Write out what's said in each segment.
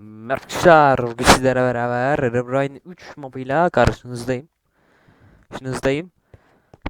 Merhaba bugün sizlere beraber Herobrine 3 mobuyla karşınızdayım. Karşınızdayım.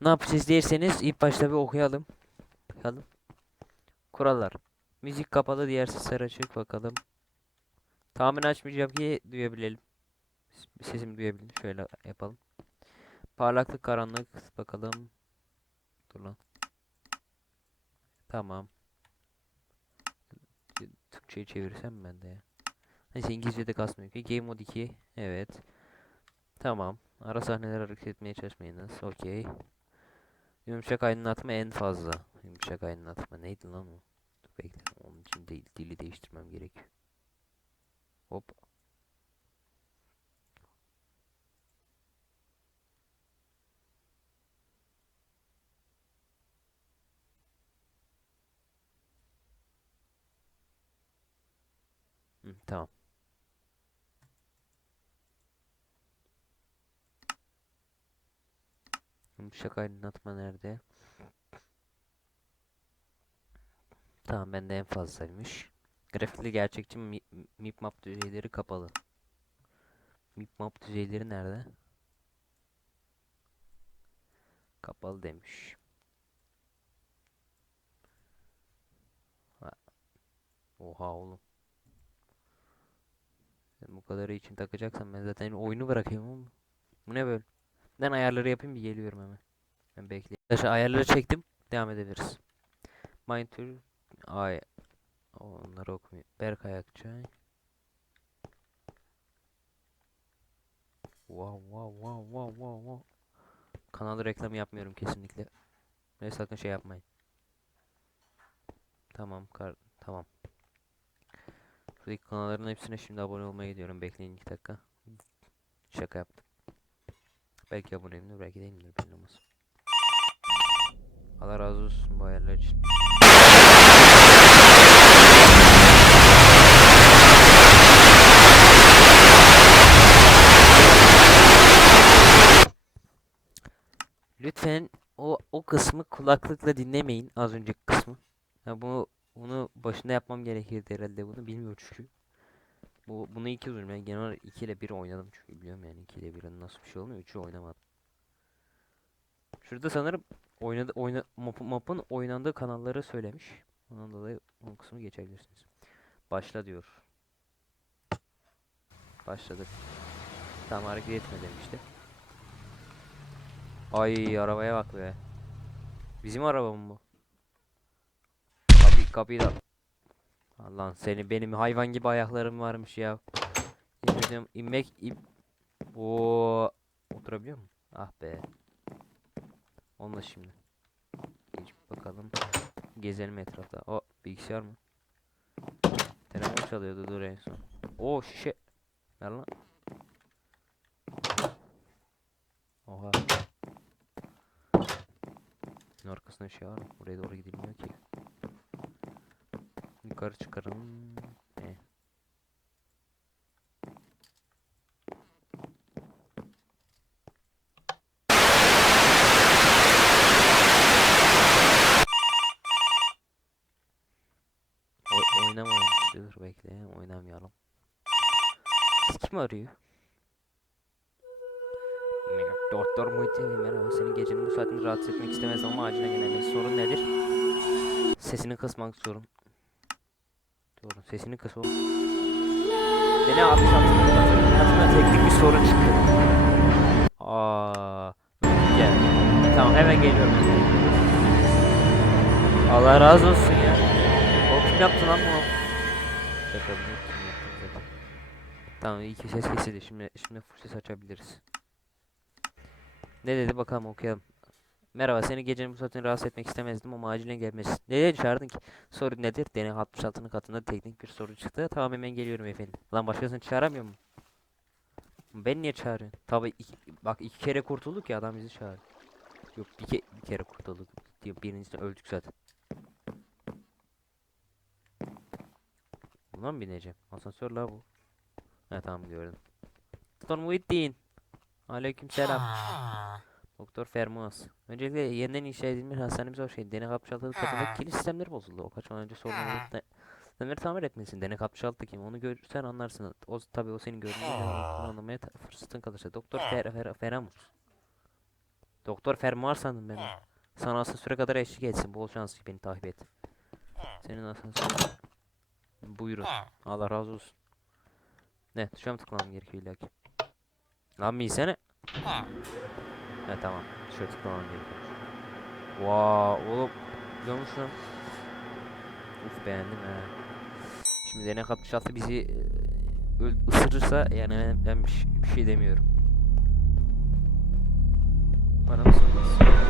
Ne yapacağız derseniz ilk başta bir okuyalım. Bakalım. Kurallar. Müzik kapalı diğer sesler açık bakalım. Tamamen açmayacağım ki duyabilelim. Sesimi duyabilelim. Şöyle yapalım. Parlaklık karanlık bakalım. Dur lan. Tamam. Türkçe'yi çevirsem ben de ya. Neyse İngilizce'de kasmıyor ki. Game Mode 2. Evet. Tamam. Ara sahneler hareket etmeye çalışmayınız. Okey. Yumuşak aydınlatma en fazla. Yumuşak aydınlatma neydi lan o? Dur bekle. Onun için değil, dili değiştirmem gerekiyor. Hop. Hı, tamam. Yumuşak aydınlatma nerede? Tamam bende en fazlaymış. Grafikli gerçekçi mi mipmap düzeyleri kapalı. Mipmap düzeyleri nerede? Kapalı demiş. Ha. Oha oğlum. Sen bu kadarı için takacaksan ben zaten oyunu bırakayım oğlum. Bu ne böyle? Ben ayarları yapayım bir geliyorum hemen. Ben bekle. Arkadaşlar ayarları çektim. Devam edebiliriz. Monitor ay onları okumuyor. Berkay Akçay. Wow wow wow wow wow wow. Kanal reklamı yapmıyorum kesinlikle. Ve sakın şey yapmayın. Tamam kar tamam. Şuradaki kanalların hepsine şimdi abone olmaya gidiyorum. Bekleyin 2 dakika. Şaka yaptım. Belki aboneyimdir, belki değilimdir belli olmaz. Allah razı olsun bu ayarlar için. Lütfen o o kısmı kulaklıkla dinlemeyin az önceki kısmı. Ya bunu bunu başında yapmam gerekirdi herhalde bunu bilmiyorum çünkü. Bu bunu iki uzun ben genel olarak 2 ile 1 oynadım çünkü biliyorum yani 2 ile 1'in nasıl bir şey olmuyor 3'ü oynamadım. Şurada sanırım oynadı oyna map, map'ın oynandığı kanalları söylemiş. Ondan dolayı o kısmı geçebilirsiniz. Başla diyor. Başladık. Tam hareket etme demişti. Ay arabaya bak be. Bizim araba mı bu? Kapı, kapıyı da... Allah'ın seni benim hayvan gibi ayaklarım varmış ya. Ediyorum inmek in... Oo, oturabiliyor mu? Ah be. Onunla şimdi. Geç bakalım. Gezelim etrafta. O bilgisayar mı? Telefon çalıyordu dur en son. Oo şişe. Ver lan. Oha. Bunun arkasında şey var mı? Buraya doğru gidilmiyor ki. Yukarı çıkarım. Ne? Oy oynamayalım işte dur bekle oynamayalım. Kim arıyor? Doktor Muhittin merhaba seni gecenin bu saatinde rahatsız etmek istemez ama acilen gelmemiz sorun nedir? Sesini kısmak sorun. Doğru sesini kıs oğlum. Beni abi Hayatımda teknik bir sorun çıktı. Aa, gel. Tamam hemen geliyorum. Allah razı olsun ya. O kim yaptı lan bunu? Şaka kim yaptı zaten. Tamam iyi ki ses kesildi. Şimdi şimdi full açabiliriz. Ne dedi bakalım okuyalım. Merhaba seni gecenin bu saatini rahatsız etmek istemezdim ama acilen gelmesi. Neye çağırdın ki? Sorun nedir? Deney 66'nın katında teknik bir sorun çıktı. Tamam hemen geliyorum efendim. Lan başkasını çağıramıyor mu? Ben niye çağırıyorum? Tabi bak iki kere kurtulduk ya adam bizi çağırdı. Yok bir, ke bir kere kurtulduk. Birincisinde öldük zaten. Buna mı bineceğim? Asansör la bu. Ha tamam gördüm. Doktor Muhittin. Aleyküm selam. Doktor Fermuaz. Öncelikle yeniden inşa edilmiş hastanemize hoş geldin. Deney 66 katındaki kilit sistemleri bozuldu. O kaçmadan önce sorunları beni tamir etmesin. Denek 66 kim? Onu görsen anlarsın. O tabii o senin gördüğün anlamaya fırsatın kalırsa. Doktor Fer, Fer, Feramus. Doktor Fermuar sandım ben. Sana asansöre kadar eşlik etsin. Bol şans beni takip et. Senin asansör. Buyurun. Allah razı olsun. Ne? Tuşa mı tıklamam gerekiyor illa ki? Lan bir insene. He tamam. Tuşa tıklamam gerekiyor. Vaa oğlum. Biliyor musun? Uf beğendim he. Şimdi denek 66 bizi e, ısırırsa yani ben, ben bir, şey- bir şey demiyorum. Bana mı söylüyorsun?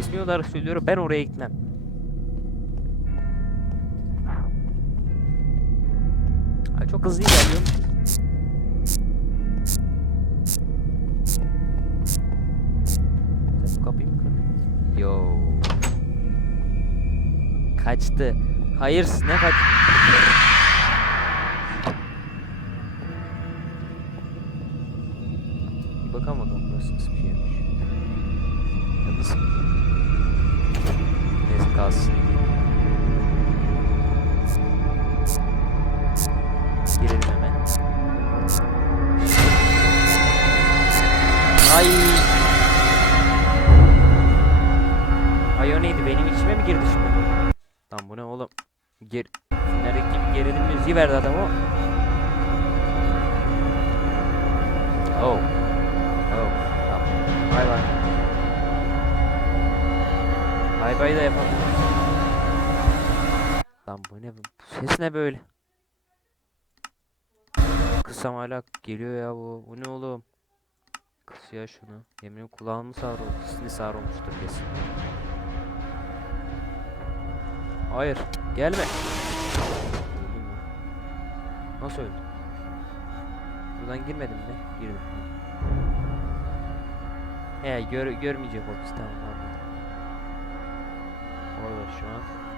Resmi olarak söylüyorum ben oraya gitmem. Ay çok hızlı ilerliyorum. Sen bu kapıyı mı? Yo. Kaçtı. Hayır ne kaç? Bir bakalım bakalım burası nasıl bir şeymiş. Ya kalsın. Girelim hemen. Ay. Ay o neydi? Benim içime mi girdi şimdi? Lan bu ne oğlum? Ger Nerede gibi gerilim müziği verdi adam o. Oh. Oh. Tamam. Bay bay. Bay bay da yapalım. Lan bu ne? Bu ses ne böyle? Kısam hala geliyor ya bu. Bu ne oğlum? Kıs ya şunu. Yemin kulağım sağır oldu. Sisini sağır olmuştur kesin. Hayır. Gelme. Nasıl öldüm? Buradan girmedim mi? Girdim. He gör, görmeyecek o bizi tamam. Orada şu an.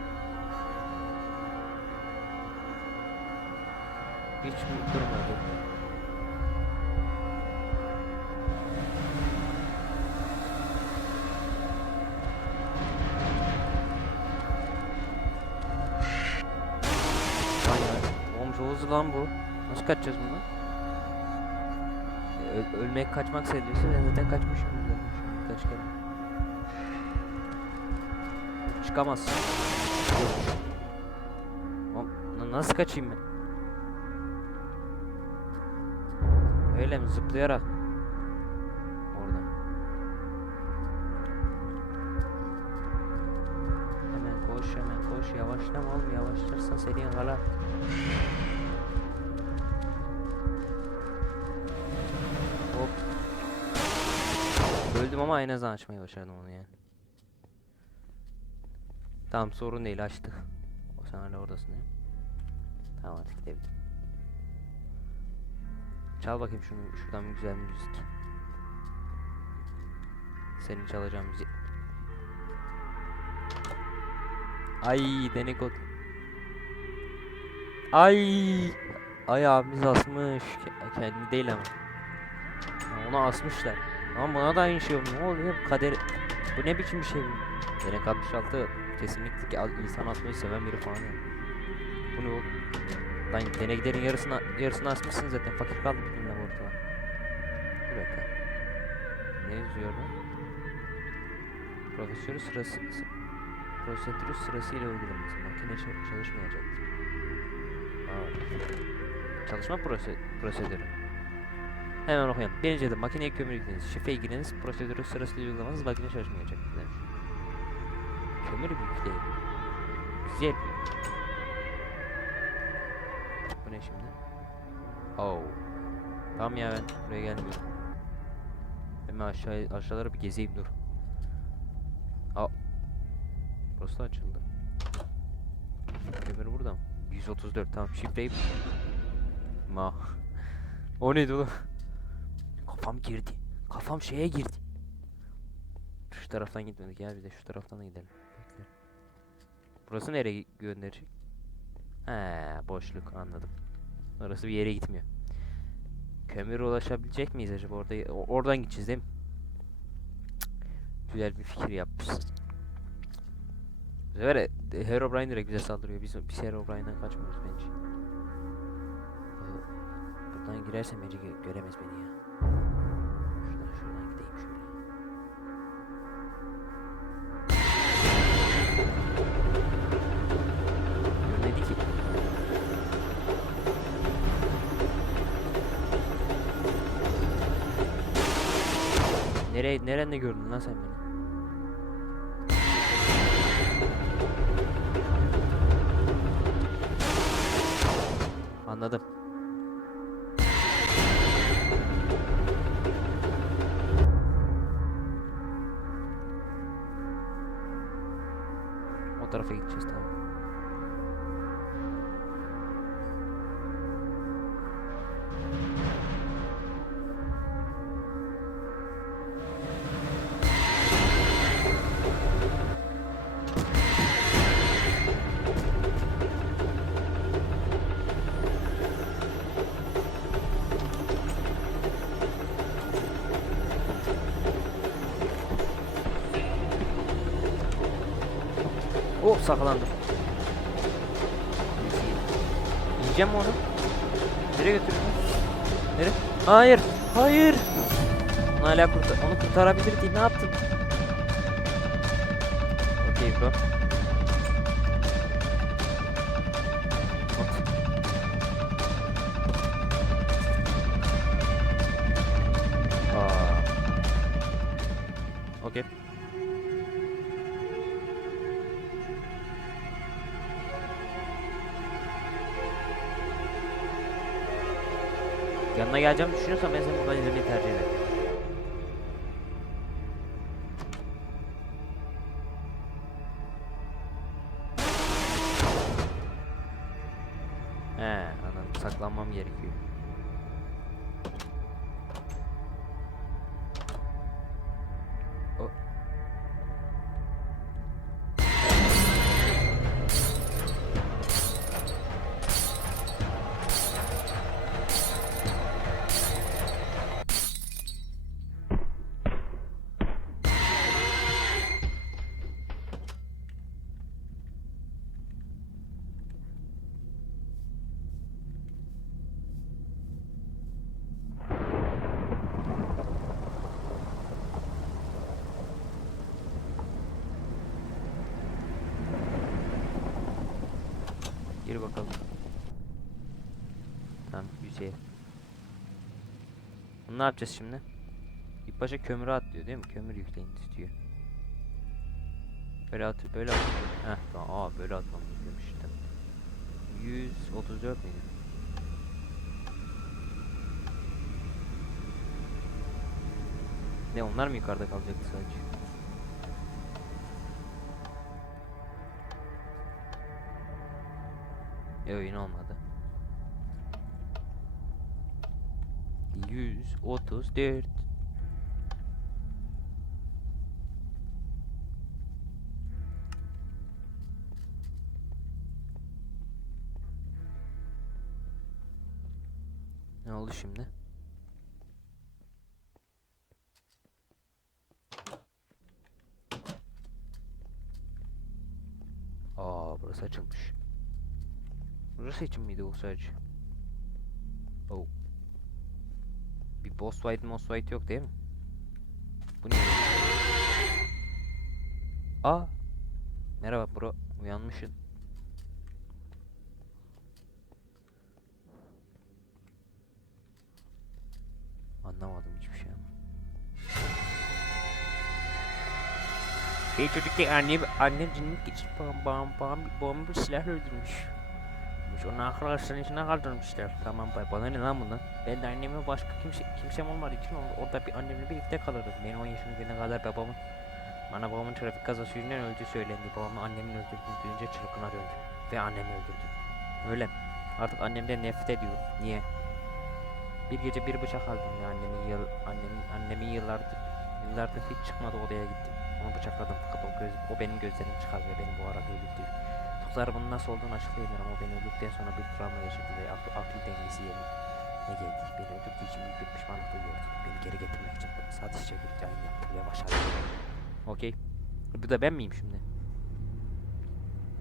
Hiç mi durmadı? Vay ya. Oğlum çok lan bu. Nasıl kaçacağız? E, öl- ölmek kaçmak seviyorsa ben zaten kaçmışım. zaten Kaç kere. Çıkamazsın. Nasıl kaçayım ben? Öyle mi zıplayarak? Oradan. Hemen koş hemen koş yavaşlama oğlum yavaşlarsan seni yakalar. Hop. Öldüm ama en azından açmayı başardım onu yani. Tamam sorun değil açtık. Sen hala oradasın değil? Tamam artık gidebilirim. Çal bakayım şunu şuradan bir güzel müzik. Senin çalacağın müzik. Ay denek ot. Ay. Ay abimiz asmış. Ke- Kendi değil ama. Onu asmışlar. Ama buna da aynı şey. Ne oluyor? Kader... Bu ne biçim bir şey? Denek 66 kesinlikle ki insan asmayı seven biri falan yani. Bu ne oğlum? Lan deneklerin yarısını yarısını asmışsın zaten. Fakir kaldı Ne yazıyor orada? Profesörü sırası... sı- Prosedürü sırasıyla uygulaması. Makine ça- çalışmayacaktır. Aa. Çalışma prose prosedürü. Hemen okuyalım. Birinci adım makineye kömür yükleyiniz. Şifre giriniz. Prosedürü sırasıyla uygulamanız makine çalışmayacak. Demiş. Kömür yükleyin. Güzel. Bu ne şimdi? Oh. Tamam ya ben buraya gelmiyorum. Hemen aşağı aşağılara bir gezeyim dur. Aa. Burası da açıldı. Kömür burada mı? 134 tamam şifreyi Ma. O neydi oğlum? Kafam girdi. Kafam şeye girdi. Şu taraftan gitmedik ya bir de şu taraftan da gidelim. Bekle. Burası nereye gönderecek? He, boşluk anladım. Orası bir yere gitmiyor. Kömüre ulaşabilecek miyiz acaba orada? Oradan gideceğiz değil mi? Güzel bir fikir yapmışsın. Bu sefer Herobrine direkt bize saldırıyor. Biz, biz Herobrine'den kaçmıyoruz bence. Ee, Buradan girersem bence gö- göremez beni Nereye nerede gördün lan sen beni? Saklandım. Yiyeceğim onu? Nereye götürüyorsun? Nereye? Hayır. Hayır. Hala kurtar onu kurtarabilirdi. Ne yaptın? Okey bro. Geleceğimi düşünüyorsan ben seni buradan izlemeyi tercih ederim. He anladım. Saklanmam gerekiyor. Gir bakalım. Tamam güzel. Bunu ne yapacağız şimdi? İlk başa kömürü atlıyor değil mi? Kömür yükleyin istiyor. Böyle at böyle at. Heh tamam. Aa böyle atmam gerekiyormuş işte. 134 miydi? Ne onlar mı yukarıda kalacaktı sadece? Yok yine olmadı. 134 Ne oldu şimdi? Aa burası açılmış. Burası için miydi o sadece? Oh. Bir boss fight boss fight yok değil mi? Bu ne? Aa. Merhaba bro. Uyanmışsın. Anlamadım hiçbir şey. Hey çocuk değil annem, annem cinlik geçip babam, babam, babam, babamı bir silah öldürmüş. Miş onu arkadaşların içine kaldırmışlar. Tamam bay bana ne lan bundan? Ben de anneme başka kimse kimsem olmadığı için orada, bir annemle birlikte kalırdım. Benim 10 yaşına gelene kadar babamın bana babamın trafik kazası yüzünden öldüğü söylendi. Babamı annemin öldürdüğünü duyunca çılgına döndü. Ve annemi öldürdü. Öyle. Artık annemden nefret ediyor. Niye? Bir gece bir bıçak aldım ya annemin yıl annemin annemin yıllardır yıllardır hiç çıkmadı odaya gittim. Onu bıçakladım o göz o benim gözlerimi çıkardı ve beni bu arada öldürdü. Kuzar bunun nasıl olduğunu açıklayamıyorum. O beni öldükten sonra bir travma yaşadı ve aklı, akli dengesi yerine ne geldi? Beni öldürdüğü için büyük bir pişmanlık duyuyordu. Beni geri getirmek için sadece bir can yaptı ve başardı. Okey. Bu da ben miyim şimdi?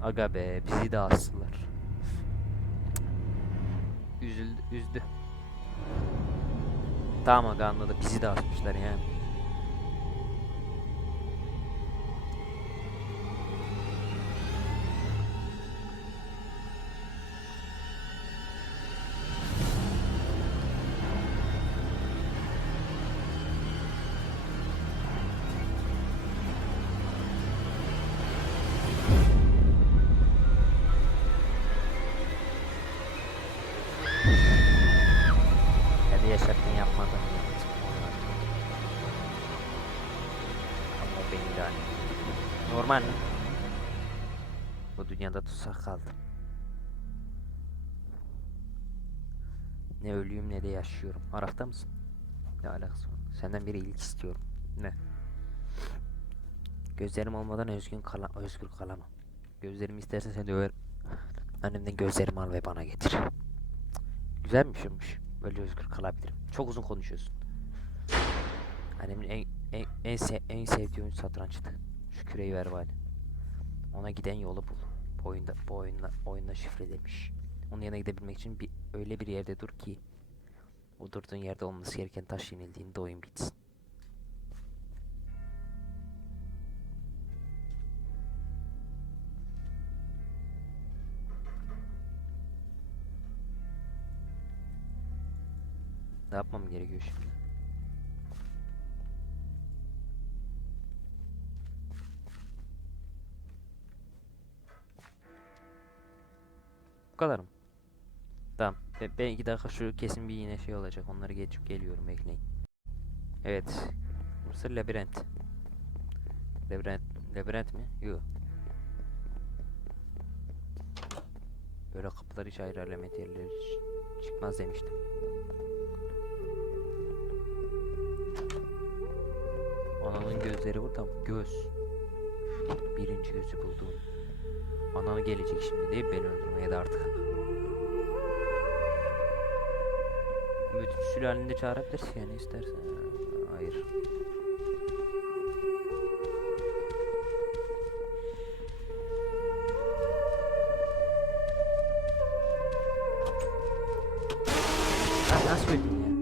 Aga be bizi de astılar. Üzüldü, üzdü. Tamam aga anladım. Bizi de asmışlar yani. Bu dünyada tutsak kaldım. Ne ölüyüm ne de yaşıyorum. Arafta mısın? Ne alakası var? Senden bir iyilik istiyorum. Ne? Gözlerim olmadan özgün kala özgür kalamam. Gözlerimi istersen seni döver. Annemden gözlerimi al ve bana getir. Güzelmişmiş. Böyle özgür kalabilirim. Çok uzun konuşuyorsun. Annemin en en en, se- en sevdiği oyun satrançtı. Şu küreyi ver bari. Ona giden yolu bul. Bu oyunda bu oyunla oyunda şifre demiş. Onun yanına gidebilmek için bir öyle bir yerde dur ki o durduğun yerde olması gereken taş yenildiğinde oyun bitsin. Ne yapmam gerekiyor şimdi? Kadar mı? Tamam. Be ben iki dakika şu kesin bir yine şey olacak. Onları geçip geliyorum bekleyin. Evet. Burası labirent. Labirent, labirent mi? Yok. Böyle kapılar hiç ayrı alamet yerleri çıkmaz demiştim. Ananın gözleri burada mı? Göz. Birinci gözü buldum. Ananı gelecek şimdi deyip beni öldürmeye de artık. Bütün sülaleni çağırabilirsin yani istersen. Hayır. Lan nasıl öldün ya?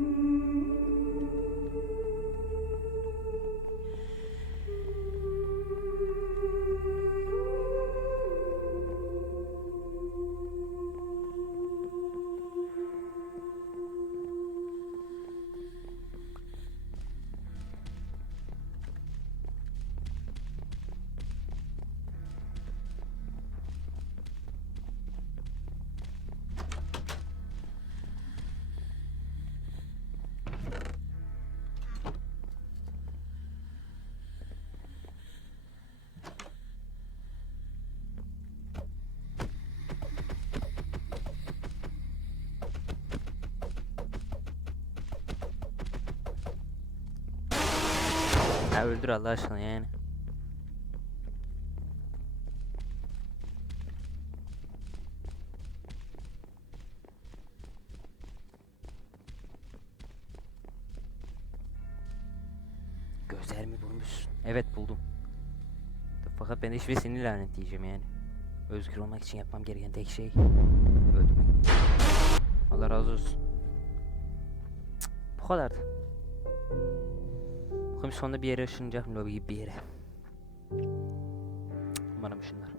Öldür Allah aşkına yani. Gözlerimi bulmuşsun. Evet buldum. Fakat ben hiçbirisini lanetleyeceğim yani. Özgür olmak için yapmam gereken tek şey öldürmek. Allah razı olsun. Cık, Bu kadardı. Bakalım sonunda bir yere ışınacak mı lobi gibi bir yere. Umarım ışınlar.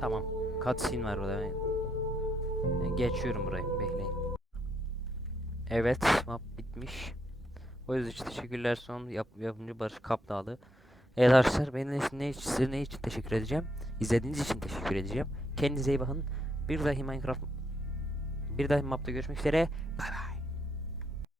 Tamam. Cutscene var burada. Geçiyorum burayı. Bekleyin. Evet. Map bitmiş. O yüzden için teşekkürler son yap, yapımcı Barış Kapdağlı. Evet arkadaşlar ben ne, ne, için- ne için teşekkür edeceğim? İzlediğiniz için teşekkür edeceğim. Kendinize iyi bakın. Bir dahi Minecraft bir dahi mapta görüşmek üzere. Bay bay.